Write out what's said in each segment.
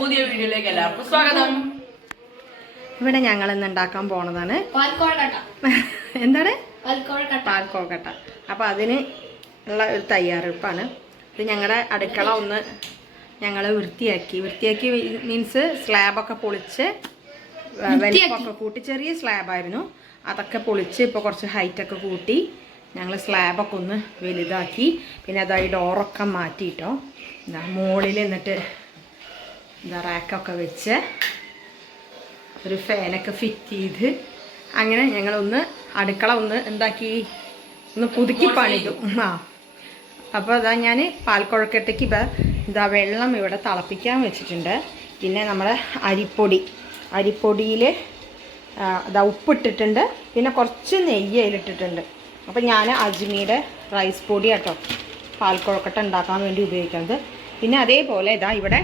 പുതിയ വീഡിയോയിലേക്ക് എല്ലാവർക്കും സ്വാഗതം. ഇവിടെ ഞങ്ങൾ ഇന്ന് ഉണ്ടാക്കാൻ പോണതാണ് എന്താണ്? പാൽക്കോഴക്കട്ട അപ്പൊ അതിന് ഉള്ള ഒരു തയ്യാറെടുപ്പാണ്. ഇത് ഞങ്ങളുടെ അടുക്കള ഒന്ന് ഞങ്ങൾ വൃത്തിയാക്കി. വൃത്തിയാക്കി മീൻസ് സ്ലാബൊക്കെ പൊളിച്ച് വലിപ്പൊക്കെ വലിപ്പമൊക്കെ കൂട്ടി ചെറിയ സ്ലാബായിരുന്നു അതൊക്കെ പൊളിച്ച് ഇപ്പോൾ കുറച്ച് ഹൈറ്റൊക്കെ കൂട്ടി ഞങ്ങൾ സ്ലാബൊക്കെ ഒന്ന് വലുതാക്കി. പിന്നെ അതായി ഡോറൊക്കെ മാറ്റിയിട്ടോ. എന്താ മുകളിൽ എന്നിട്ട് എന്താ റാക്കൊക്കെ വെച്ച് ഒരു ഫാനൊക്കെ ഫിറ്റ് ചെയ്ത് അങ്ങനെ ഞങ്ങളൊന്ന് അടുക്കള ഒന്ന് എന്താക്കി? ഒന്ന് പുതുക്കി പണിതു. ആ. അപ്പോൾ അതാ ഞാൻ പാൽക്കുഴക്കട്ടയ്ക്ക് ഇപ്പം ഇതാ വെള്ളം ഇവിടെ തിളപ്പിക്കാൻ വെച്ചിട്ടുണ്ട്. പിന്നെ നമ്മുടെ അരിപ്പൊടി. അരിപ്പൊടിയിൽ ഇതാ ഉപ്പിട്ടിട്ടുണ്ട്. പിന്നെ കുറച്ച് നെയ്യ് അതിലിട്ടിട്ടുണ്ട്. അപ്പോൾ ഞാൻ അജ്മിയുടെ റൈസ് പൊടി കേട്ടോ പാൽക്കുഴക്കട്ട ഉണ്ടാക്കാൻ വേണ്ടി ഉപയോഗിക്കുന്നത്. പിന്നെ അതേപോലെ ഇതാ ഇവിടെ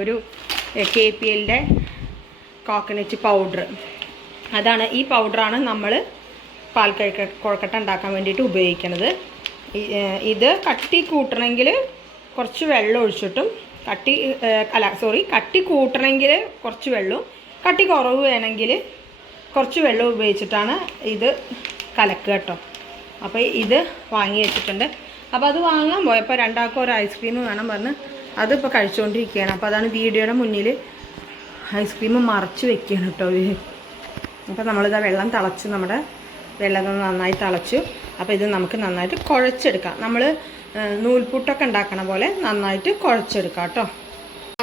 ഒരു കെ പി എല്ലിന്റെ കോക്കനറ്റ് പൗഡർ അതാണ് ഈ പൗഡറാണ് നമ്മൾ പാൽ കഴിക്ക കുഴക്കട്ട ഉണ്ടാക്കാൻ വേണ്ടിയിട്ട് ഉപയോഗിക്കുന്നത് ഇത് കട്ടി കൂട്ടണമെങ്കിൽ കുറച്ച് വെള്ളം ഒഴിച്ചിട്ടും കട്ടി അല്ല സോറി കട്ടി കൂട്ടണമെങ്കിൽ കുറച്ച് വെള്ളവും കട്ടി കുറവ് വേണമെങ്കിൽ കുറച്ച് വെള്ളം ഉപയോഗിച്ചിട്ടാണ് ഇത് കലക്കുക കേട്ടോ. അപ്പോൾ ഇത് വാങ്ങി വെച്ചിട്ടുണ്ട്. അപ്പോൾ അത് വാങ്ങാൻ പോയപ്പോൾ രണ്ടാൾക്കും ഒരു ഐസ്ക്രീം വേണം പറഞ്ഞ് അതിപ്പോൾ കഴിച്ചുകൊണ്ടിരിക്കുകയാണ് അപ്പോൾ അതാണ് വീഡിയോയുടെ മുന്നിൽ ഐസ്ക്രീം മറച്ച് വെക്കുകയാണ് കേട്ടോ ഇവർ അപ്പോൾ നമ്മളിതാ വെള്ളം തിളച്ച് നമ്മുടെ വെള്ളം നന്നായി തിളച്ചു. അപ്പോൾ ഇത് നമുക്ക് നന്നായിട്ട് കുഴച്ചെടുക്കാം. നമ്മൾ നൂൽപുട്ടൊക്കെ ഉണ്ടാക്കണ പോലെ നന്നായിട്ട് കുഴച്ചെടുക്കാം കേട്ടോ.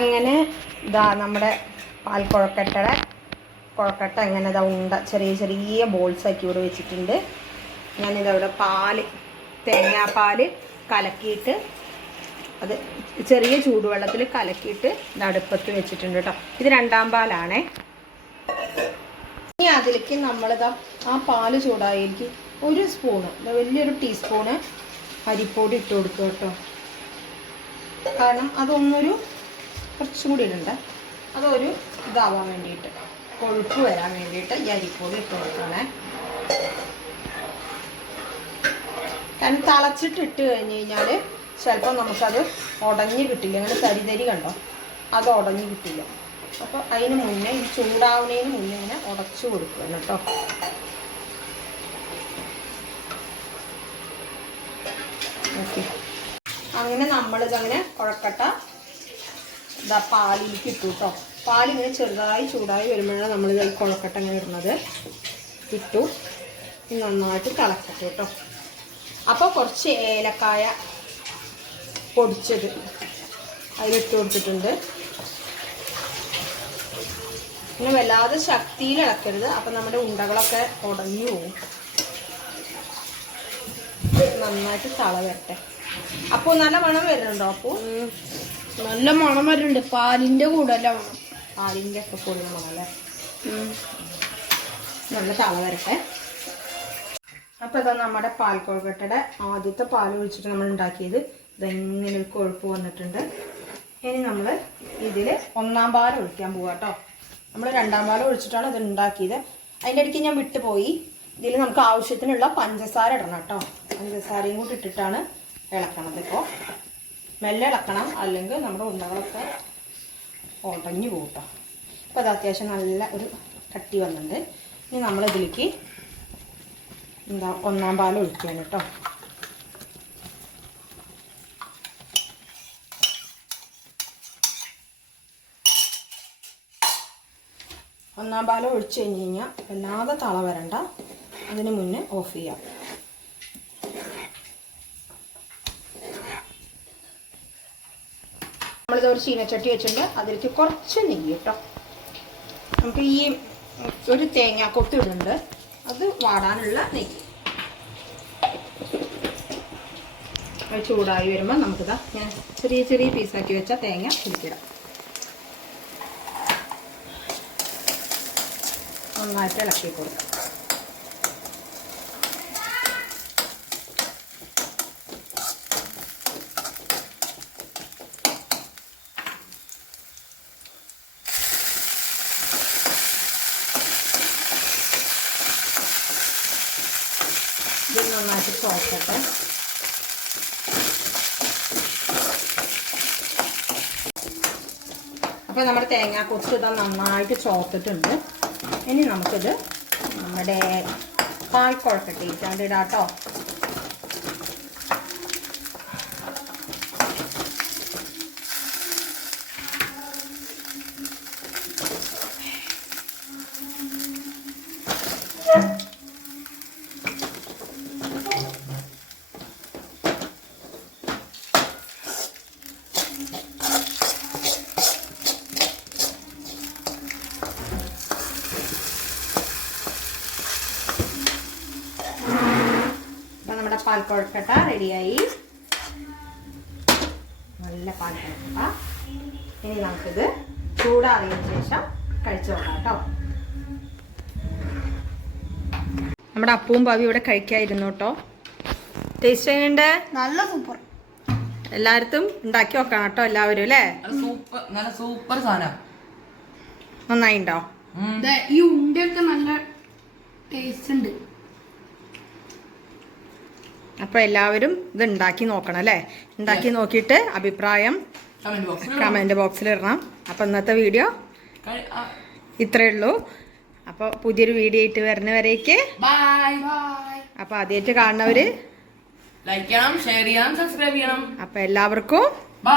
അങ്ങനെ ഇതാ നമ്മുടെ പാൽ കുഴക്കട്ടയുടെ കുഴക്കട്ട ഇങ്ങനെ ഇതാ ഉണ്ട ചെറിയ ചെറിയ ബോൾസ് ആക്കി ഇവിടെ വെച്ചിട്ടുണ്ട്. ഞാനിതവിടെ പാൽ തേങ്ങാപ്പാൽ കലക്കിയിട്ട് അത് ചെറിയ ചൂടുവെള്ളത്തിൽ കലക്കിയിട്ട് അടുപ്പത്ത് വെച്ചിട്ടുണ്ട് കേട്ടോ. ഇത് രണ്ടാം പാലാണേ. ഇനി അതിലേക്ക് നമ്മളിതാ ആ പാൽ ചൂടായിരിക്കും ഒരു സ്പൂണ് വലിയൊരു ടീസ്പൂണ് അരിപ്പൊടി ഇട്ട് കൊടുക്കുക കേട്ടോ. കാരണം അതൊന്നൊരു കുറച്ചും കൂടി ഇടണ്ട. അതൊരു ഇതാവാൻ വേണ്ടിയിട്ട് കൊഴുപ്പ് വരാൻ വേണ്ടിയിട്ട് ഈ അരിപ്പൊടി ഇട്ട് കൊടുക്കണേ. കാരണം തിളച്ചിട്ട് ഇട്ട് കഴിഞ്ഞ് കഴിഞ്ഞാൽ ചിലപ്പോൾ നമുക്കത് ഉടഞ്ഞു കിട്ടില്ല. അങ്ങനെ തരി തരി കണ്ടോ? അത് ഉടഞ്ഞു കിട്ടില്ല. അപ്പോൾ അതിന് മുന്നേ ഈ ചൂടാവുന്നതിന് മുന്നേ ഇങ്ങനെ ഉടച്ചു കൊടുക്കണം കേട്ടോ. ഓക്കെ. അങ്ങനെ നമ്മളിതങ്ങനെ കുഴക്കട്ട ഇതാ പാലിലേക്ക് ഇട്ടു കേട്ടോ പാലിങ്ങനെ ചെറുതായി ചൂടായി വരുമ്പോഴാണ് നമ്മളിത് കുഴക്കട്ട ഇങ്ങനെ ഇടുന്നത്. ഇട്ടു. നന്നായിട്ട് തിളക്കട്ടെ കേട്ടോ അപ്പോൾ കുറച്ച് ഏലക്കായ പൊടിച്ചത്. അതിലിട്ട് കൊടുത്തിട്ടുണ്ട്. പിന്നെ വല്ലാതെ ശക്തിയിൽ ഇളക്കരുത്. അപ്പം നമ്മുടെ ഉണ്ടകളൊക്കെ ഉടഞ്ഞു പോകും. നന്നായിട്ട് തള വരട്ടെ. അപ്പോൾ നല്ല മണം വരുന്നുണ്ടോ അപ്പോൾ നല്ല മണം വരുന്നുണ്ട്. പാലിന്റെ കൂടെ അല്ല മണം. പാലിന്റെ ഒക്കെ കൂടുതൽ മണം അല്ലേ? നല്ല തള വരട്ടെ. അപ്പോൾ ഇതാ നമ്മുടെ പാൽ കൊഴുക്കട്ടയുടെ ആദ്യത്തെ പാൽ ഒഴിച്ചിട്ട് നമ്മൾ ഉണ്ടാക്കിയത് ഇതെങ്ങനെ ഒരു കൊഴുപ്പ് വന്നിട്ടുണ്ട്. ഇനി നമ്മൾ ഇതിൽ ഒന്നാം പാലം ഒഴിക്കാൻ പോവാം കേട്ടോ നമ്മൾ രണ്ടാം പാലം ഒഴിച്ചിട്ടാണ് ഇത് ഉണ്ടാക്കിയത്. അതിന്റെ ഇടയ്ക്ക് ഞാൻ വിട്ടുപോയി ഇതിൽ നമുക്ക് ആവശ്യത്തിനുള്ള പഞ്ചസാര ഇടണം കേട്ടോ പഞ്ചസാരയും കൂടി ഇട്ടിട്ടാണ് ഇളക്കണത് ഇപ്പോൾ മെല്ലെ ഇളക്കണം. അല്ലെങ്കിൽ നമ്മുടെ ഉണ്ടകളൊക്കെ ഉടഞ്ഞു പോകും കേട്ടോ അപ്പോൾ അത് അത്യാവശ്യം നല്ല ഒരു കട്ടി വന്നിട്ടുണ്ട്. ഇനി നമ്മളിതിലേക്ക് എന്താ ഒന്നാം പാൽ ഒഴിക്കുകയാണ് കേട്ടോ ഒന്നാം പാലം ഒഴിച്ച് കഴിഞ്ഞ് കഴിഞ്ഞാൽ വല്ലാതെ തള വരണ്ട. അതിന് മുന്നേ ഓഫ് ചെയ്യാം. നമ്മളിത് ഒരു ചീനച്ചട്ടി വെച്ചിട്ടുണ്ട്. അതിലേക്ക് കുറച്ച് നെയ്യ് കേട്ടോ നമുക്ക് ഈ ഒരു തേങ്ങ കൊത്തി ഇടുന്നുണ്ട്. അത് വാടാനുള്ള നെയ്യ്. അത് ചൂടായി വരുമ്പോൾ നമുക്കിതാ ഞാൻ ചെറിയ ചെറിയ പീസാക്കി വെച്ച തേങ്ങ ഇതിലിടാം നന്നായിട്ട് ഇളക്കി കൊടുക്കാം. ഇത് നന്നായിട്ട് ചോക്കട്ടെ അപ്പോൾ നമ്മുടെ തേങ്ങ കൊത്ത് ഇതാ നന്നായിട്ട് ചോർത്തിട്ടുണ്ട്. ഇനി നമുക്കിത് നമ്മുടെ പാൽ കുഴക്കട്ടിട്ടാണ്ട് ഇടാം കേട്ടോ പാൽ കുഴക്കട്ട റെഡിയായി. നല്ല പാൽ കുഴക്കട്ട ഇനി നമുക്കിത് ചൂടാറിയതിന് ശേഷം കഴിച്ചു നോക്കാം കേട്ടോ. നമ്മുടെ അപ്പവും ഭാവി ഇവിടെ കഴിക്കായിരുന്നു കേട്ടോ. ടേസ്റ്റ് എങ്ങനെയുണ്ട്? നല്ല സൂപ്പർ എല്ലായിടത്തും ഉണ്ടാക്കി നോക്കണം കേട്ടോ എല്ലാവരും അല്ലേ? സൂപ്പർ നല്ല സൂപ്പർ സാധനം. നന്നായിണ്ടോ? ഈ ഉണ്ടൊക്കെ നല്ല ടേസ്റ്റ് ഉണ്ട്. അപ്പോൾ എല്ലാവരും ഇത് ഉണ്ടാക്കി നോക്കണം അല്ലേ? ഉണ്ടാക്കി നോക്കിയിട്ട് അഭിപ്രായം കമന്റ് ബോക്സിൽ കമന്റ് ബോക്സിൽ ഇടണം. അപ്പോൾ ഇന്നത്തെ വീഡിയോ ഇത്രയേ ഉള്ളൂ. അപ്പോൾ പുതിയൊരു വീഡിയോ ആയിട്ട് വരുന്നവരേക്ക് അപ്പോൾ ആദ്യമായിട്ട് കാണുന്നവർ ലൈക്ക് ചെയ്യണം ഷെയർ ചെയ്യണം സബ്സ്ക്രൈബ് ചെയ്യണം. അപ്പോൾ എല്ലാവർക്കും ബൈ